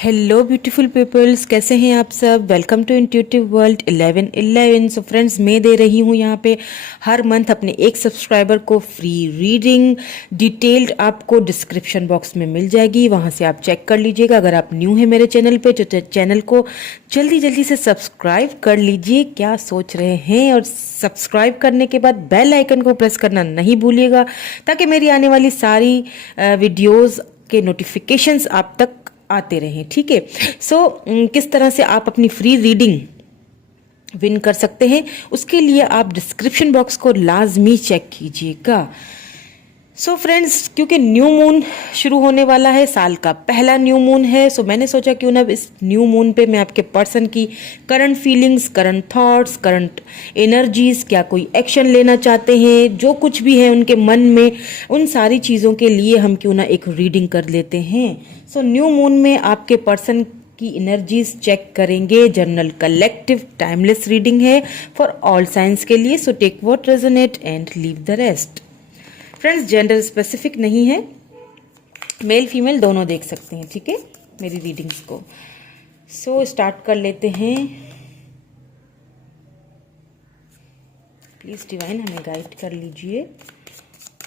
Hello beautiful peoples, कैसे हैं आप सब। Welcome to intuitive world 1111। So friends, मैं दे रही हूँ यहाँ पे हर मंथ अपने एक सब्सक्राइबर को फ्री रीडिंग। डिटेल्ड आपको डिस्क्रिप्शन बॉक्स में मिल जाएगी, वहाँ से आप चेक कर लीजिएगा। अगर आप न्यू हैं मेरे चैनल पे तो चैनल को जल्दी जल्दी से सब्सक्राइब कर लीजिए। क्या सोच रहे हैं, और सब्सक्राइब करने के बाद बेल आइकन को प्रेस करना नहीं भूलिएगा, ताकि मेरी आने वाली सारी वीडियोज़ के नोटिफिकेशंस आप तक आते रहें। ठीक है। सो किस तरह से आप अपनी फ्री रीडिंग विन कर सकते हैं, उसके लिए आप डिस्क्रिप्शन बॉक्स को लाजमी चेक कीजिएगा। सो फ्रेंड्स, क्योंकि न्यू मून शुरू होने वाला है, साल का पहला न्यू मून है, सो मैंने सोचा क्यों ना इस न्यू मून पे मैं आपके पर्सन की current feelings, current thoughts, current energies, क्या कोई एक्शन लेना चाहते हैं, जो कुछ भी है उनके मन में, उन सारी चीज़ों के लिए हम क्यों ना एक रीडिंग कर लेते हैं। सो न्यू मून में आपके पर्सन की एनर्जीज चेक करेंगे। जनरल कलेक्टिव टाइमलेस रीडिंग है फॉर ऑल साइंस के लिए। So take what resonate and leave the rest. Friends, gender specific नहीं है, मेल फीमेल दोनों देख सकते हैं। ठीक है, मेरी रीडिंग्स को। सो स्टार्ट कर लेते हैं। प्लीज डिवाइन हमें गाइड कर लीजिए,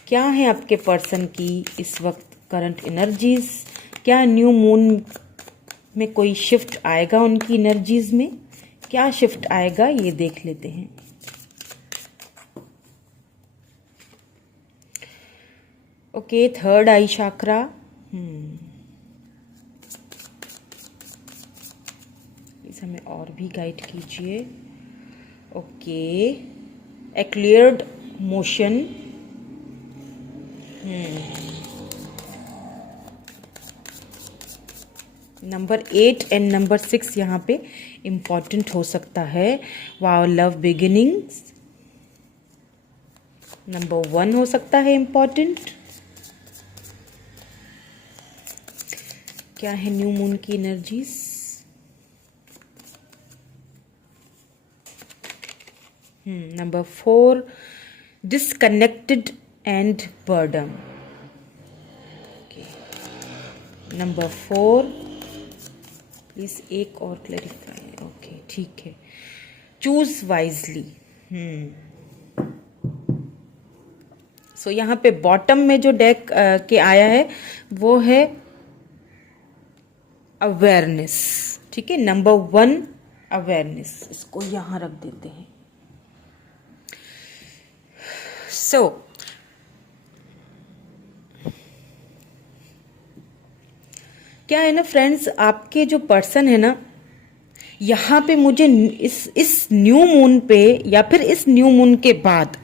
क्या है आपके पर्सन की इस वक्त करंट एनर्जीज। क्या न्यू मून में कोई शिफ्ट आएगा उनकी एनर्जीज में, क्या शिफ्ट आएगा ये देख लेते हैं। Okay, third eye chakra. Please हमें और भी गाइड कीजिए। Okay, a cleared motion. Number 8 and number 6 यहाँ पे इम्पॉर्टेंट हो सकता है। Wow, love beginnings. नंबर 1 हो सकता है इम्पॉर्टेंट। क्या है न्यू मून की energies. Number 4, disconnected and burden. Number 4, please एक और क्लैरिफाई। ओके, ठीक है। Choose wisely. सो यहाँ पे बॉटम में जो डेक के आया है वो है अवेयरनेस। ठीक है, नंबर 1 अवेयरनेस। इसको यहां रख देते हैं। सो क्या है ना फ्रेंड्स, आपके जो पर्सन है ना, यहाँ पे मुझे इस न्यू मून पे या फिर इस न्यू मून के बाद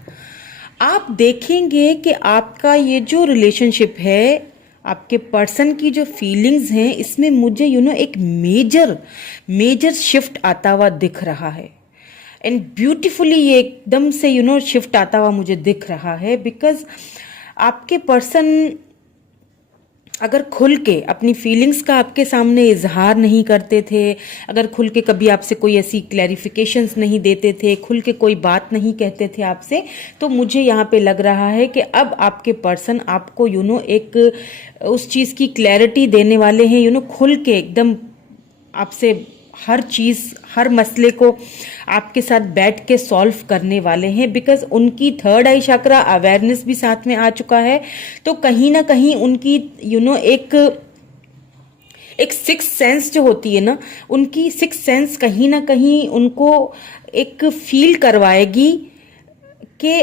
आप देखेंगे कि आपका ये जो रिलेशनशिप है, आपके पर्सन की जो फीलिंग्स हैं, इसमें मुझे एक मेजर शिफ्ट आता हुआ दिख रहा है। एंड ब्यूटीफुली ये एकदम से शिफ्ट आता हुआ मुझे दिख रहा है। बिकॉज आपके पर्सन अगर खुल के अपनी फीलिंग्स का आपके सामने इजहार नहीं करते थे, अगर खुल के कभी आपसे कोई ऐसी क्लैरिफिकेशंस नहीं देते थे, खुल के कोई बात नहीं कहते थे आपसे, तो मुझे यहाँ पे लग रहा है कि अब आपके पर्सन आपको एक उस चीज़ की क्लैरिटी देने वाले हैं। खुल के एकदम आपसे हर चीज़, हर मसले को आपके साथ बैठ के सॉल्व करने वाले हैं। बिकॉज उनकी थर्ड आई चक्रा अवेयरनेस भी साथ में आ चुका है। तो कहीं ना कहीं उनकी एक सिक्स सेंस जो होती है ना, उनकी सिक्स सेंस कहीं ना कहीं उनको एक फील करवाएगी कि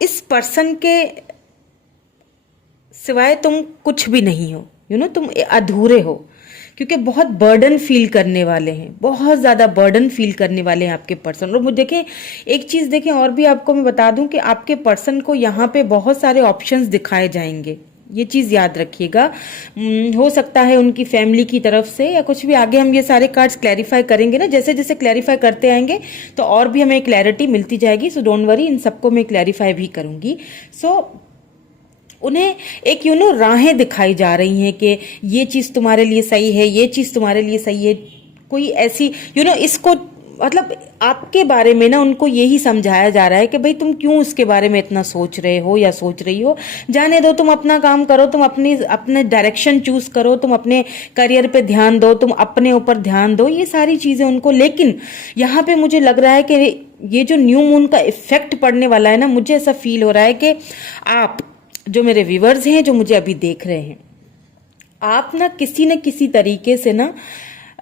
इस पर्सन के सिवाय तुम कुछ भी नहीं हो। तुम अधूरे हो, क्योंकि बहुत बर्डन फील करने वाले हैं, बहुत ज़्यादा बर्डन फील करने वाले हैं आपके पर्सन। और मुझे देखें, एक चीज़ देखें और भी आपको मैं बता दूं कि आपके पर्सन को यहाँ पे बहुत सारे ऑप्शंस दिखाए जाएंगे। ये चीज़ याद रखिएगा। हो सकता है उनकी फैमिली की तरफ से या कुछ भी। आगे हम ये सारे कार्ड्स क्लैरिफाई करेंगे ना, जैसे जैसे क्लैरिफाई करते आएंगे तो और भी हमें क्लैरिटी मिलती जाएगी। सो डोंट वरी, इन सबको मैं क्लैरिफाई भी करूँगी। सो उन्हें एक राहें दिखाई जा रही हैं कि ये चीज़ तुम्हारे लिए सही है, ये चीज़ तुम्हारे लिए सही है। कोई ऐसी इसको मतलब आपके बारे में ना उनको यही समझाया जा रहा है कि भाई तुम क्यों उसके बारे में इतना सोच रहे हो या सोच रही हो, जाने दो, तुम अपना काम करो, तुम अपने डायरेक्शन चूज करो, तुम अपने करियर पे ध्यान दो, तुम अपने ऊपर ध्यान दो, ये सारी चीजें उनको। लेकिन यहाँ पे मुझे लग रहा है कि ये जो न्यू मून का इफेक्ट पड़ने वाला है ना, मुझे ऐसा फील हो रहा है कि आप जो मेरे व्यूवर्स हैं, जो मुझे अभी देख रहे हैं, आप ना किसी तरीके से ना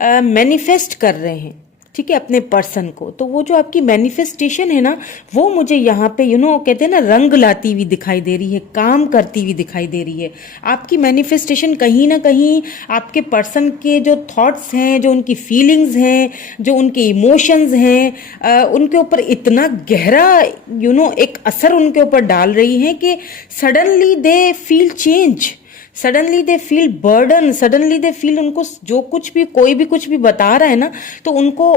मैनिफेस्ट कर रहे हैं, ठीक है, अपने पर्सन को। तो वो जो आपकी मैनिफेस्टेशन है ना, वो मुझे यहाँ पे कहते हैं ना, रंग लाती हुई दिखाई दे रही है, काम करती हुई दिखाई दे रही है। आपकी मैनिफेस्टेशन कहीं ना कहीं आपके पर्सन के जो थॉट्स हैं, जो उनकी फीलिंग्स हैं, जो उनके इमोशंस हैं, उनके ऊपर इतना गहरा एक असर उनके ऊपर डाल रही है कि suddenly they feel change, suddenly they feel burden, suddenly they feel, उनको जो कुछ भी कोई भी कुछ भी बता रहा है ना, तो उनको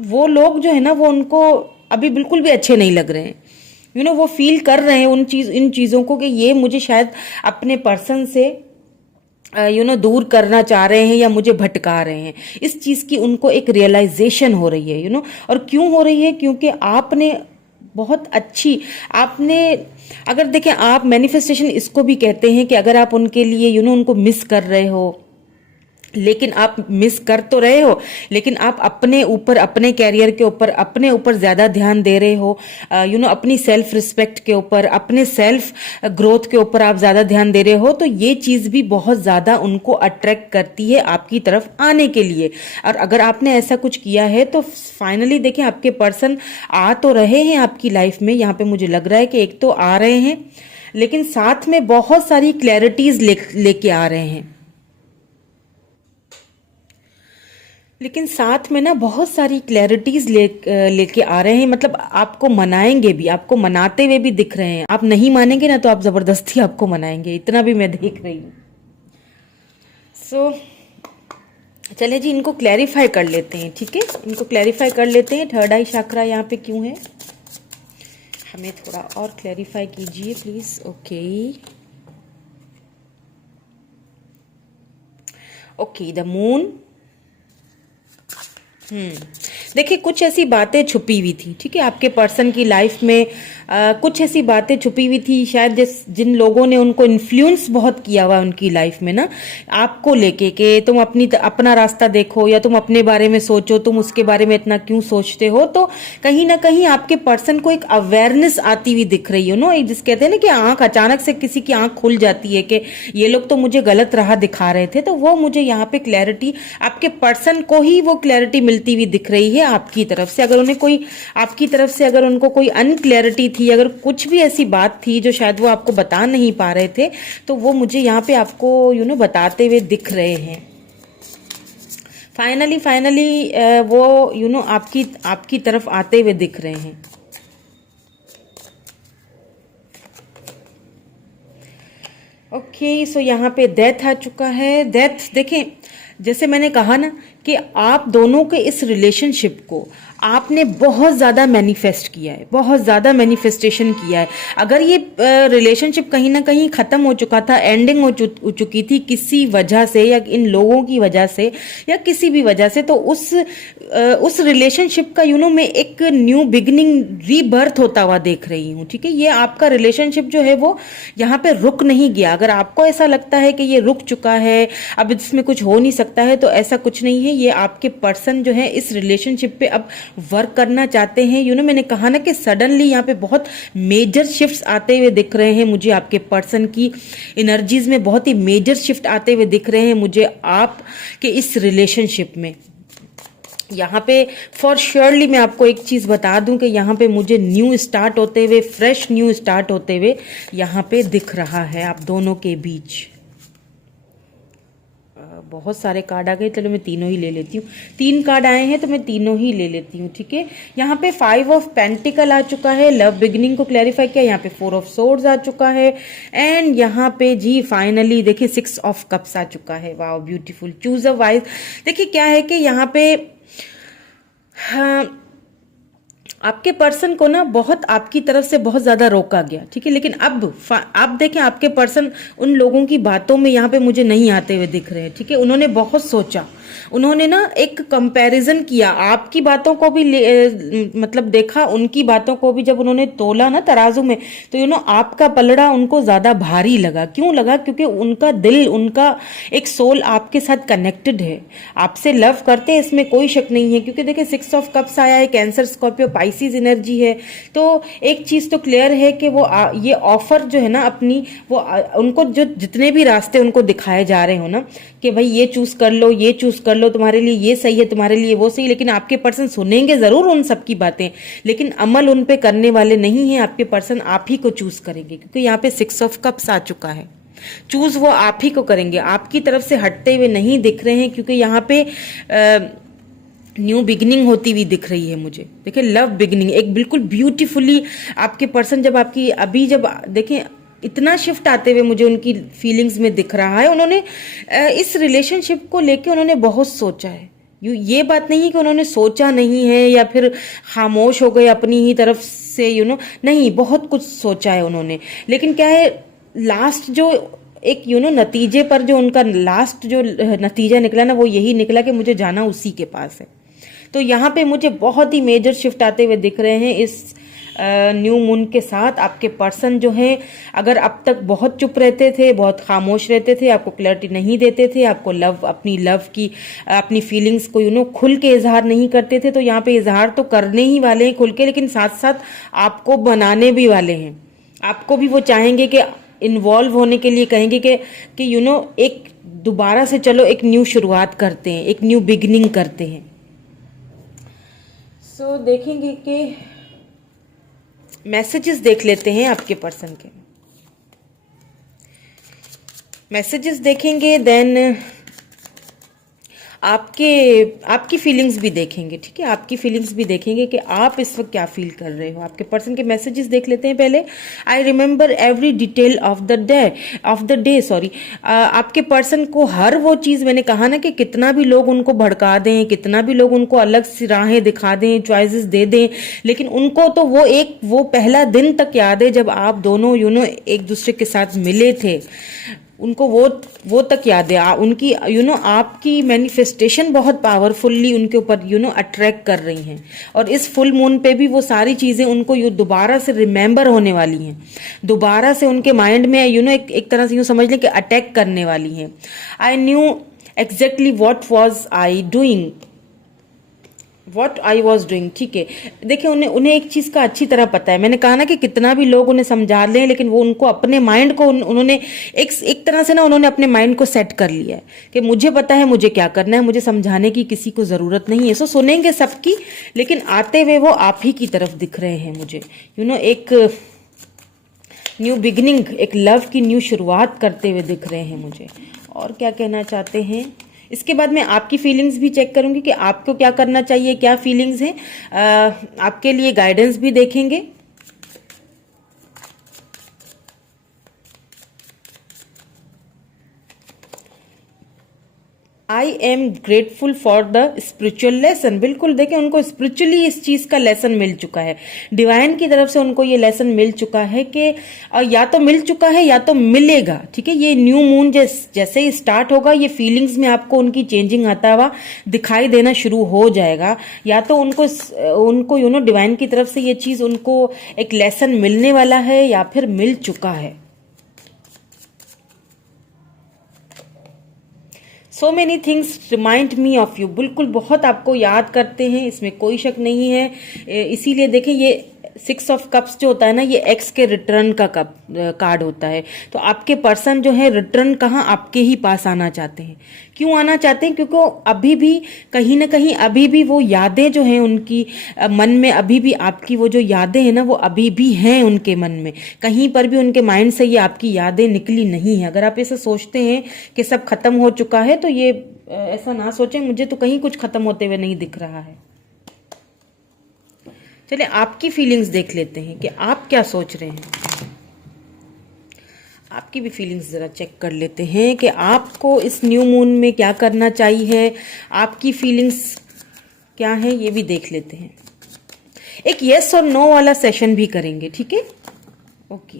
वो लोग जो है ना, वो उनको अभी बिल्कुल भी अच्छे नहीं लग रहे हैं। वो फील कर रहे हैं इन चीज़ों को कि ये मुझे शायद अपने पर्सन से दूर करना चाह रहे हैं या मुझे भटका रहे हैं। इस चीज़ की उनको एक रियलाइजेशन हो रही है। और क्यों हो रही है? क्योंकि आपने बहुत अच्छी, आपने अगर देखें, आप मैनिफेस्टेशन इसको भी कहते हैं कि अगर आप उनके लिए उनको मिस कर रहे हो, लेकिन आप मिस कर तो रहे हो, लेकिन आप अपने ऊपर, अपने कैरियर के ऊपर, अपने ऊपर ज्यादा ध्यान दे रहे हो, अपनी सेल्फ रिस्पेक्ट के ऊपर, अपने सेल्फ ग्रोथ के ऊपर आप ज्यादा ध्यान दे रहे हो, तो ये चीज भी बहुत ज्यादा उनको अट्रैक्ट करती है आपकी तरफ आने के लिए। और अगर आपने ऐसा कुछ किया है तो फाइनली देखिए, आपके पर्सन आ तो रहे हैं आपकी लाइफ में। यहाँ पे मुझे लग रहा है कि एक तो आ रहे हैं, लेकिन साथ में बहुत सारी क्लैरिटीज लेके आ रहे हैं, लेकिन साथ में ना बहुत सारी क्लैरिटीज लेके आ रहे हैं। मतलब आपको मनाएंगे भी, आपको मनाते हुए भी दिख रहे हैं। आप नहीं मानेंगे ना तो आप जबरदस्ती आपको मनाएंगे, इतना भी मैं देख रही हूँ। चले जी, इनको क्लैरिफाई कर लेते हैं, ठीक है, इनको क्लैरिफाई कर लेते हैं। थर्ड आई चक्रा यहाँ पे क्यों है, हमें थोड़ा और क्लैरिफाई कीजिए प्लीज। Okay, the moon. देखिए, कुछ ऐसी बातें छुपी हुई थी, ठीक है, आपके पर्सन की लाइफ में कुछ ऐसी बातें छुपी हुई थी, शायद जिन लोगों ने उनको इन्फ्लुएंस बहुत किया हुआ उनकी लाइफ में ना, आपको लेके कि तुम अपना रास्ता देखो या तुम अपने बारे में सोचो, तुम उसके बारे में इतना क्यों सोचते हो। तो कहीं ना कहीं आपके पर्सन को एक अवेयरनेस आती हुई दिख रही है जिस कहते हैं ना कि आंख, अचानक से किसी की आंख खुल जाती है कि ये लोग तो मुझे गलत राह दिखा रहे थे। तो वो मुझे यहाँ पे क्लैरिटी, आपके पर्सन को ही वो क्लैरिटी मिलती हुई दिख रही है आपकी तरफ से। अगर उन्हें कोई, आपकी तरफ से अगर उनको कोई अनक्लैरिटी थी, अगर कुछ भी ऐसी बात थी जो शायद वो आपको बता नहीं पा रहे थे, तो वो मुझे यहाँ पे आपको बताते हुए दिख रहे हैं। फाइनली वो आपकी तरफ आते हुए दिख रहे हैं। ओके, सो यहाँ पे डेथ आ चुका है। डेथ, देखें, जैसे मैंने कहा ना कि आप दोनों के इस रिलेशनशिप को आपने बहुत ज़्यादा मैनिफेस्ट किया है, बहुत ज़्यादा मैनिफेस्टेशन किया है। अगर ये रिलेशनशिप कहीं ना कहीं ख़त्म हो चुका था, एंडिंग हो चुकी थी किसी वजह से, या इन लोगों की वजह से, या किसी भी वजह से, तो उस रिलेशनशिप का मैं एक न्यू बिगिनिंग, रीबर्थ होता हुआ देख रही हूँ, ठीक है। ये आपका रिलेशनशिप जो है वो यहाँ पे रुक नहीं गया। अगर आपको ऐसा लगता है कि ये रुक चुका है, अब इसमें कुछ हो नहीं सकता है, तो ऐसा कुछ नहीं है। ये आपके पर्सन जो है इस रिलेशनशिप पे अब वर्क करना चाहते हैं। मैंने कहा ना कि सडनली यहाँ पे बहुत मेजर शिफ्ट्स आते हुए दिख रहे हैं मुझे, आपके पर्सन की एनर्जीज में बहुत ही मेजर शिफ्ट आते हुए दिख रहे हैं मुझे आपके इस रिलेशनशिप में। यहाँ पे फॉर श्योरली मैं आपको एक चीज बता दूं कि यहाँ पे मुझे न्यू स्टार्ट होते हुए, फ्रेश न्यू स्टार्ट होते हुए यहाँ पे दिख रहा है आप दोनों के बीच। बहुत सारे कार्ड आ गए, चलो मैं तीनों ही ले लेती हूँ। 3 कार्ड आए हैं तो मैं तीनों ही ले लेती हूँ, ठीक है। यहाँ पे 5 ऑफ पेंटिकल आ चुका है, लव बिगिनिंग को क्लैरिफाई किया। यहाँ पे 4 ऑफ सोर्ड्स आ चुका है, एंड यहाँ पे जी फाइनली देखिए 6 ऑफ कप्स आ चुका है। Wow, beautiful, choose a wise. देखिए क्या है कि यहाँ पे हाँ, आपके पर्सन को ना बहुत आपकी तरफ से बहुत ज्यादा रोका गया, ठीक है। लेकिन अब आप देखें, आपके पर्सन उन लोगों की बातों में यहाँ पे मुझे नहीं आते हुए दिख रहे हैं, ठीक है। उन्होंने बहुत सोचा, उन्होंने ना एक कंपैरिजन किया, आपकी बातों को भी मतलब देखा, उनकी बातों को भी जब उन्होंने तोला ना तराजू में, तो आपका पलड़ा उनको ज्यादा भारी लगा। क्यों लगा? क्योंकि उनका दिल, उनका एक सोल आपके साथ कनेक्टेड है, आपसे लव करते हैं, इसमें कोई शक नहीं है। क्योंकि देखिए 6 ऑफ कप्स आया है, कैंसर, स्कॉर्पियो, पाइसिस एनर्जी है। तो एक चीज तो क्लियर है कि वो ये ऑफर जो है ना अपनी, वो उनको जो जितने भी रास्ते उनको दिखाए जा रहे हो ना कि भाई ये चूज कर लो, ये चूज कर लो, तुम्हारे लिए ये सही है, तुम्हारे लिए वो सही, लेकिन आपके पर्सन सुनेंगे जरूर उन सबकी बातें, लेकिन अमल उन पे करने वाले नहीं है। आपके पर्सन आप ही को चूज करेंगे, क्योंकि यहाँ पे 6 ऑफ कप्स आ चुका है। चूज वो आप ही को करेंगे, आपकी तरफ से हटते हुए नहीं दिख रहे हैं, क्योंकि यहाँ पे न्यू बिगिनिंग होती हुई दिख रही है मुझे। देखिए लव बिगिनिंग एक बिल्कुल ब्यूटीफुली आपके पर्सन, जब आपकी अभी जब देखें इतना शिफ्ट आते हुए मुझे उनकी फीलिंग्स में दिख रहा है। उन्होंने इस रिलेशनशिप को लेके उन्होंने बहुत सोचा है। ये बात नहीं है कि उन्होंने सोचा नहीं है या फिर खामोश हो गए अपनी ही तरफ से, नहीं, बहुत कुछ सोचा है उन्होंने। लेकिन क्या है, लास्ट जो एक नतीजे पर जो उनका लास्ट जो नतीजा निकला ना, वो यही निकला कि मुझे जाना उसी के पास है। तो यहाँ पे मुझे बहुत ही मेजर शिफ्ट आते हुए दिख रहे हैं इस न्यू मून के साथ। आपके पर्सन जो है, अगर अब तक बहुत चुप रहते थे, बहुत खामोश रहते थे, आपको क्लैरिटी नहीं देते थे, आपको अपनी लव की, अपनी फीलिंग्स को खुल के इजहार नहीं करते थे, तो यहाँ पे इजहार तो करने ही वाले हैं खुल के, लेकिन साथ साथ आपको बनाने भी वाले हैं। आपको भी वो चाहेंगे कि इन्वॉल्व होने के लिए कहेंगे कि एक दोबारा से चलो एक न्यू शुरुआत करते हैं, एक न्यू बिगिनिंग करते हैं। सो देखेंगे कि मैसेजेस देख लेते हैं आपके पर्सन के। मैसेजेस देखेंगे, देन आपकी फीलिंग्स भी देखेंगे। ठीक है, आपकी फीलिंग्स भी देखेंगे कि आप इस वक्त क्या फील कर रहे हो। आपके पर्सन के मैसेजेस देख लेते हैं पहले। I remember every detail of the day sorry. आपके पर्सन को हर वो चीज, मैंने कहा ना कि कितना भी लोग उनको भड़का दें, कितना भी लोग उनको अलग सी राहें दिखा दें, चॉइसेस दे दें, लेकिन उनको तो वो पहला दिन तक याद है जब आप दोनों एक दूसरे के साथ मिले थे। उनको वो तक याद है। उनकी आपकी मैनिफेस्टेशन बहुत पावरफुल्ली उनके ऊपर अट्रैक्ट कर रही हैं, और इस फुल मून पे भी वो सारी चीजें उनको दोबारा से रिमेंबर होने वाली हैं, दोबारा से उनके माइंड में एक तरह से समझ लें कि अटैक करने वाली हैं। I knew exactly what was I doing, what I was doing. ठीक है, देखिए उन्हें एक चीज का अच्छी तरह पता है। मैंने कहा ना कि कितना भी लोग उन्हें समझा लें, लेकिन वो उनको अपने माइंड को उन्होंने एक तरह से ना उन्होंने अपने माइंड को सेट कर लिया है कि मुझे पता है मुझे क्या करना है, मुझे समझाने की किसी को जरूरत नहीं है। सो सुनेंगे सबकी, लेकिन आते हुए वो आप ही की तरफ दिख रहे हैं मुझे। एक न्यू बिगिनिंग, एक लव की न्यू शुरुआत करते हुए दिख रहे हैं मुझे। और क्या कहना चाहते हैं, इसके बाद मैं आपकी फीलिंग्स भी चेक करूंगी कि आपको क्या करना चाहिए, क्या फीलिंग्स हैं। आपके लिए गाइडेंस भी देखेंगे। I am grateful for the spiritual lesson. बिल्कुल, देखें उनको स्पिरिचुअली इस चीज का लेसन मिल चुका है, डिवाइन की तरफ से उनको ये लेसन मिल चुका है कि या तो मिल चुका है या तो मिलेगा। ठीक है, ये न्यू मून जैसे ही स्टार्ट होगा, ये फीलिंग्स में आपको उनकी चेंजिंग आता हुआ दिखाई देना शुरू हो जाएगा। या तो उनको डिवाइन की तरफ से ये चीज उनको एक लेसन मिलने वाला है, या फिर मिल चुका है। So many things remind me of you. बिल्कुल, बहुत आपको याद करते हैं, इसमें कोई शक नहीं है। इसीलिए देखें, ये 6 ऑफ कप्स जो होता है ना, ये एक्स के रिटर्न का कार्ड होता है। तो आपके पर्सन जो है रिटर्न कहाँ, आपके ही पास आना चाहते हैं। क्यों आना चाहते हैं? क्योंकि अभी भी कहीं ना कहीं अभी भी वो यादें जो हैं उनकी मन में, अभी भी आपकी वो जो यादें हैं ना, वो अभी भी हैं उनके मन में। कहीं पर भी उनके माइंड से ये आपकी यादें निकली नहीं है। अगर आप ऐसा सोचते हैं कि सब खत्म हो चुका है, तो ये ऐसा ना सोचें, मुझे तो कहीं कुछ खत्म होते हुए नहीं दिख रहा है। चलिए आपकी फीलिंग्स देख लेते हैं कि आप क्या सोच रहे हैं। आपकी भी फीलिंग्स जरा चेक कर लेते हैं कि आपको इस न्यू मून में क्या करना चाहिए, आपकी फीलिंग्स क्या है, ये भी देख लेते हैं। एक यस और नो वाला सेशन भी करेंगे। ठीक है, ओके,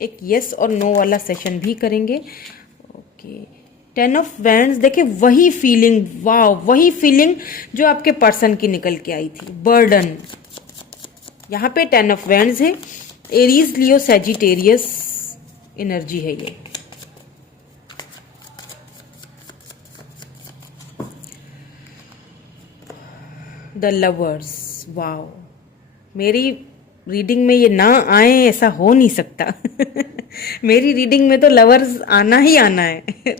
एक यस और नो वाला सेशन भी करेंगे। ओके, टेन ऑफ वैंड्स, देखिए वही फीलिंग, वाह, वही फीलिंग जो आपके पर्सन की निकल के आई थी, बर्डन। यहाँ पे टेन ऑफ वैंड्स है, एरीज, लियो, सैजिटेरियस एनर्जी है ये। द लवर्स, वाओ, मेरी रीडिंग में ये ना आए ऐसा हो नहीं सकता। मेरी रीडिंग में तो लवर्स आना ही आना है।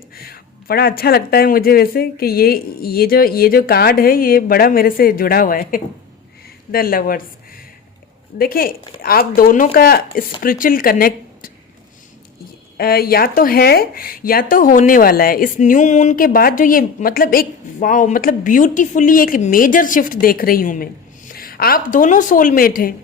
बड़ा अच्छा लगता है मुझे वैसे कि ये जो कार्ड है ये बड़ा मेरे से जुड़ा हुआ है। द लवर्स, देखिए आप दोनों का स्पिरिचुअल कनेक्ट या तो है या तो होने वाला है। इस न्यू मून के बाद जो ये मतलब एक वाओ, मतलब ब्यूटीफुली एक मेजर शिफ्ट देख रही हूं मैं। आप दोनों सोलमेट हैं,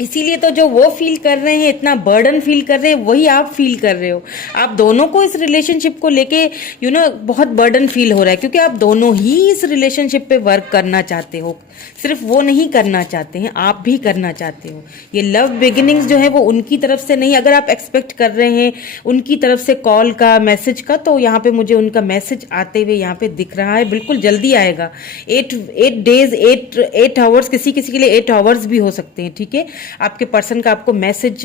इसीलिए तो जो वो फील कर रहे हैं, इतना बर्डन फील कर रहे हैं, वही आप फील कर रहे हो। आप दोनों को इस रिलेशनशिप को लेके बहुत बर्डन फील हो रहा है, क्योंकि आप दोनों ही इस रिलेशनशिप पे वर्क करना चाहते हो। सिर्फ वो नहीं करना चाहते हैं, आप भी करना चाहते हो। ये लव बिगिनिंग्स जो है वो उनकी तरफ से नहीं, अगर आप एक्सपेक्ट कर रहे हैं उनकी तरफ से कॉल का, मैसेज का, तो यहाँ पे मुझे उनका मैसेज आते हुए यहाँ पे दिख रहा है, बिल्कुल जल्दी आएगा। 8 डेज 8 आवर्स, किसी किसी के लिए 8 आवर्स भी हो सकते हैं, ठीक है। आपके पर्सन का आपको मैसेज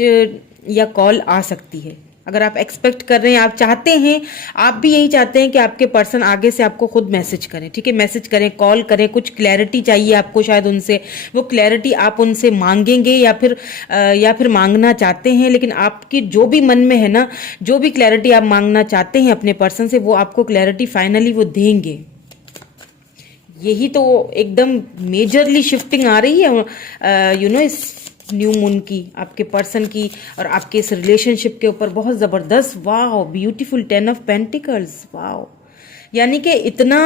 या कॉल आ सकती है। अगर आप एक्सपेक्ट कर रहे हैं, आप चाहते हैं, आप भी यही चाहते हैं कि आपके पर्सन आगे से आपको खुद मैसेज करें, ठीक है, मैसेज करें, कॉल करें, कुछ क्लैरिटी चाहिए आपको शायद उनसे, वो क्लैरिटी आप उनसे मांगेंगे या फिर मांगना चाहते हैं। लेकिन आपकी जो भी मन में है ना, जो भी क्लैरिटी आप मांगना चाहते हैं अपने पर्सन से, वो आपको क्लैरिटी फाइनली वो देंगे। यही तो एकदम मेजरली शिफ्टिंग आ रही है इस न्यू मून की, आपके पर्सन की और आपके इस रिलेशनशिप के ऊपर बहुत जबरदस्त। वाह, ब्यूटीफुल 10 ऑफ पेंटिकल्स, वाह। यानी कि इतना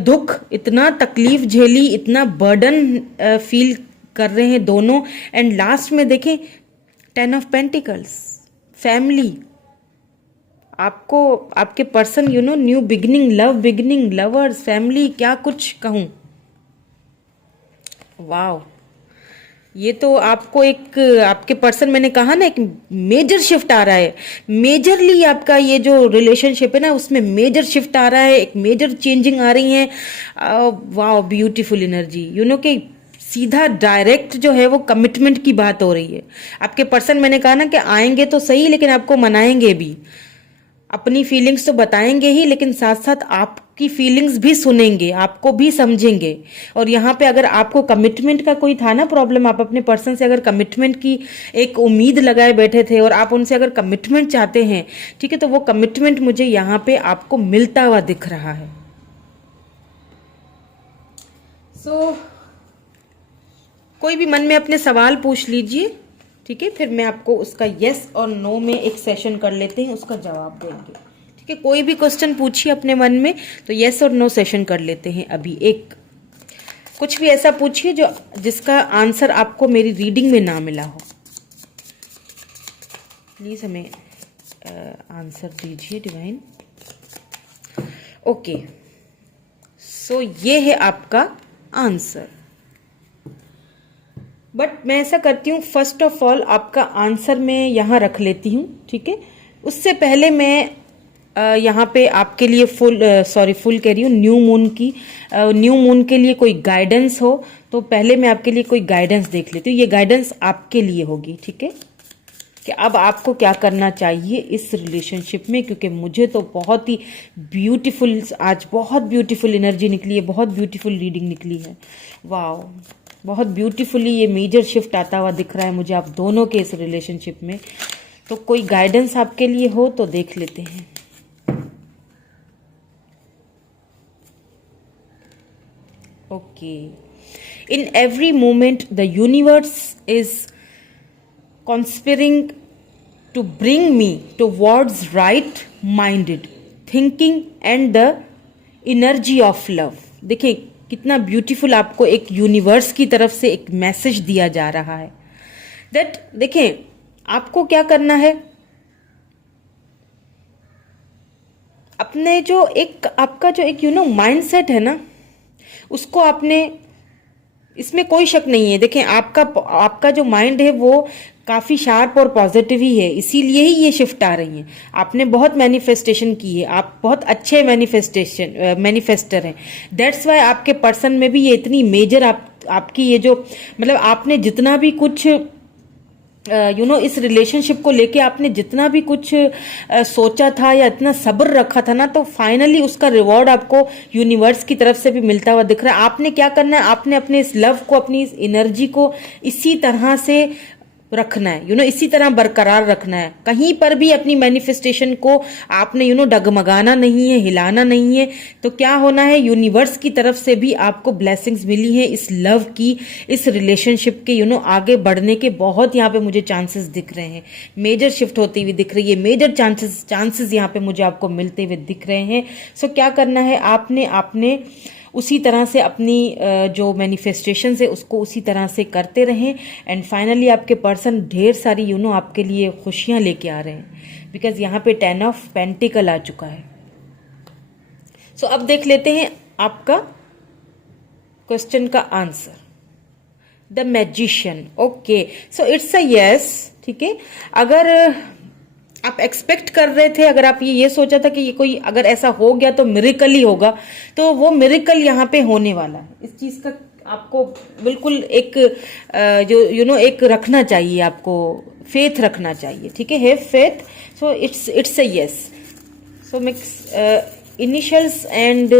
दुख, इतना तकलीफ झेली, इतना बर्डन फील कर रहे हैं दोनों। एंड लास्ट में देखें 10 ऑफ पेंटिकल्स, फैमिली, आपको आपके person new beginning, love beginning, lovers, family, क्या कुछ कहूं। वाह, ये तो आपको एक, आपके पर्सन, मैंने कहा ना, एक मेजर शिफ्ट आ रहा है। मेजरली आपका ये जो रिलेशनशिप है ना, उसमें मेजर शिफ्ट आ रहा है, एक मेजर चेंजिंग आ रही है। वाह, ब्यूटीफुल एनर्जी, कि सीधा डायरेक्ट जो है वो कमिटमेंट की बात हो रही है। आपके पर्सन, मैंने कहा ना कि आएंगे तो सही, लेकिन आपको मनाएंगे भी, अपनी फीलिंग्स तो बताएंगे ही, लेकिन साथ साथ आपकी फीलिंग्स भी सुनेंगे, आपको भी समझेंगे। और यहाँ पे अगर आपको कमिटमेंट का कोई था ना प्रॉब्लम, आप अपने पर्सन से अगर कमिटमेंट की एक उम्मीद लगाए बैठे थे और आप उनसे अगर कमिटमेंट चाहते हैं, ठीक है, तो वो कमिटमेंट मुझे यहाँ पे आपको मिलता हुआ दिख रहा है। कोई भी मन में अपने सवाल पूछ लीजिए, ठीक है, फिर मैं आपको उसका यस और नो में एक सेशन कर लेते हैं, उसका जवाब देंगे, ठीक है। कोई भी क्वेश्चन पूछिए अपने मन में, तो यस और नो सेशन कर लेते हैं अभी। एक कुछ भी ऐसा पूछिए जिसका आंसर आपको मेरी रीडिंग में ना मिला हो, प्लीज हमें आंसर दीजिए डिवाइन। ओके, सो ये है आपका आंसर। बट मैं ऐसा करती हूँ, फर्स्ट ऑफ ऑल आपका आंसर मैं यहाँ रख लेती हूँ, ठीक है। उससे पहले मैं यहाँ पे आपके लिए फुल कह रही हूँ, न्यू मून के लिए कोई गाइडेंस हो, तो पहले मैं आपके लिए कोई गाइडेंस देख लेती हूँ। ये गाइडेंस आपके लिए होगी, ठीक है, कि अब आपको क्या करना चाहिए इस रिलेशनशिप में। क्योंकि मुझे तो बहुत ही ब्यूटीफुल, आज बहुत ब्यूटीफुल एनर्जी निकली है, बहुत ब्यूटीफुल रीडिंग निकली है। वाह, बहुत ब्यूटीफुली ये मेजर शिफ्ट आता हुआ दिख रहा है मुझे आप दोनों के इस रिलेशनशिप में। तो कोई गाइडेंस आपके लिए हो तो देख लेते हैं। Okay, in every moment the universe is conspiring to bring me towards right minded thinking and the energy of love। देखिए कितना ब्यूटीफुल आपको एक यूनिवर्स की तरफ से एक मैसेज दिया जा रहा है दैट, देखिए आपको क्या करना है, अपने जो एक आपका जो एक माइंडसेट है ना, उसको आपने इसमें कोई शक नहीं है। देखें, आपका जो माइंड है वो काफ़ी शार्प और पॉजिटिव ही है, इसीलिए ही ये शिफ्ट आ रही हैं। आपने बहुत मैनिफेस्टेशन की है, आप बहुत अच्छे मैनिफेस्टर हैं। दैट्स वाई आपके पर्सन में भी ये इतनी मेजर आपकी ये जो मतलब आपने जितना भी कुछ इस रिलेशनशिप को लेके आपने जितना भी कुछ सोचा था या इतना सब्र रखा था ना, तो फाइनली उसका रिवॉर्ड आपको यूनिवर्स की तरफ से भी मिलता हुआ दिख रहा है। आपने क्या करना है, आपने अपने इस लव को, अपनी इस एनर्जी को इसी तरह से रखना है, इसी तरह बरकरार रखना है। कहीं पर भी अपनी मैनिफेस्टेशन को आपने डगमगाना नहीं है, हिलाना नहीं है। तो क्या होना है, यूनिवर्स की तरफ से भी आपको ब्लेसिंग्स मिली है इस लव की, इस रिलेशनशिप के आगे बढ़ने के बहुत यहाँ पे मुझे चांसेस दिख रहे हैं। मेजर शिफ्ट होती हुई दिख रही है, मेजर चांसेस यहाँ पे मुझे आपको मिलते हुए दिख रहे हैं। सो क्या करना है, आपने उसी तरह से अपनी जो मैनिफेस्टेशन है उसको उसी तरह से करते रहें। एंड फाइनली आपके पर्सन ढेर सारी आपके लिए खुशियां लेके आ रहे हैं, बिकॉज यहाँ पे 10 ऑफ पेंटिकल आ चुका है। सो अब देख लेते हैं आपका क्वेश्चन का answer. The magician, okay, so it's a yes. ठीक है, अगर आप एक्सपेक्ट कर रहे थे, अगर आप ये सोचा था कि ये कोई अगर ऐसा हो गया तो मिरेकल ही होगा, तो वो मिरेकल यहाँ पे होने वाला है। इस चीज का आपको बिल्कुल एक जो एक रखना चाहिए, आपको फेथ रखना चाहिए। ठीक है, have faith. So it's a yes. So mix initials and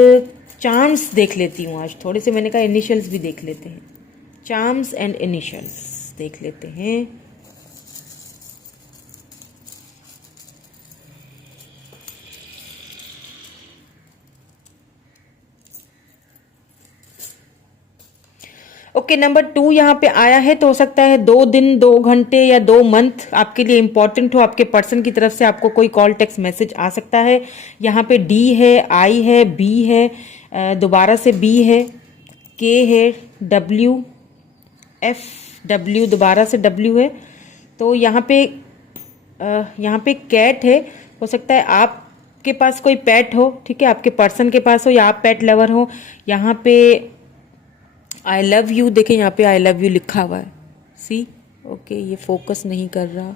charms देख लेती हूँ आज थोड़े से। मैंने कहा इनिशियल्स भी देख लेते हैं, चार्म्स एंड इनिशियल्स देख लेते हैं। ओके, नंबर 2 यहाँ पे आया है, तो हो सकता है 2 दिन, 2 घंटे या 2 मंथ आपके लिए इंपॉर्टेंट हो। आपके पर्सन की तरफ से आपको कोई कॉल, टेक्स्ट मैसेज आ सकता है। यहाँ पे डी है, आई है, बी है, दोबारा से बी है, के है, डब्ल्यू, एफ, डब्ल्यू, दोबारा से डब्ल्यू है। तो यहाँ पे कैट है। हो सकता है आपके पास कोई पेट हो, ठीक है, आपके पर्सन के पास हो या आप पेट लवर हो। यहाँ पे आई लव यू, देखें यहाँ पे आई लव यू लिखा हुआ है। सी, ओके, ये फोकस नहीं कर रहा,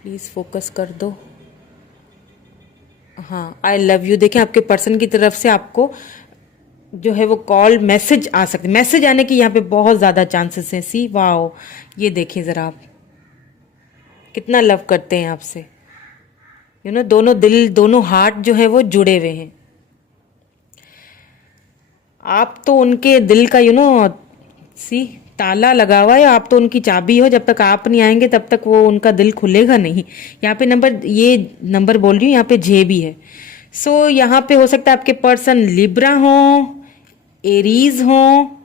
प्लीज़ फोकस कर दो। हाँ, आई लव यू, देखें आपके पर्सन की तरफ से आपको जो है वो कॉल, मैसेज आ सकते, मैसेज आने की यहाँ पे बहुत ज़्यादा चांसेस हैं। सी, वाओ, ये देखें ज़रा आप कितना लव करते हैं आपसे। दोनों दिल, दोनों हार्ट जो है वो जुड़े हुए हैं। आप तो उनके दिल का सी ताला लगा हुआ है, आप तो उनकी चाबी हो। जब तक आप नहीं आएंगे तब तक वो उनका दिल खुलेगा नहीं। यहाँ पे ये नंबर बोल रही हूँ, यहाँ पे जे भी है। सो यहाँ पे हो सकता है आपके पर्सन लिब्रा हो, एरीज हो,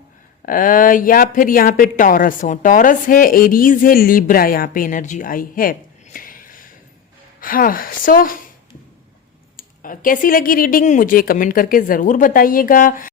या फिर यहाँ पे टॉरस हो। टॉरस है, एरीज है, लिब्रा यहाँ पे एनर्जी आई है। हाँ, सो कैसी लगी रीडिंग मुझे कमेंट करके ज़रूर बताइएगा।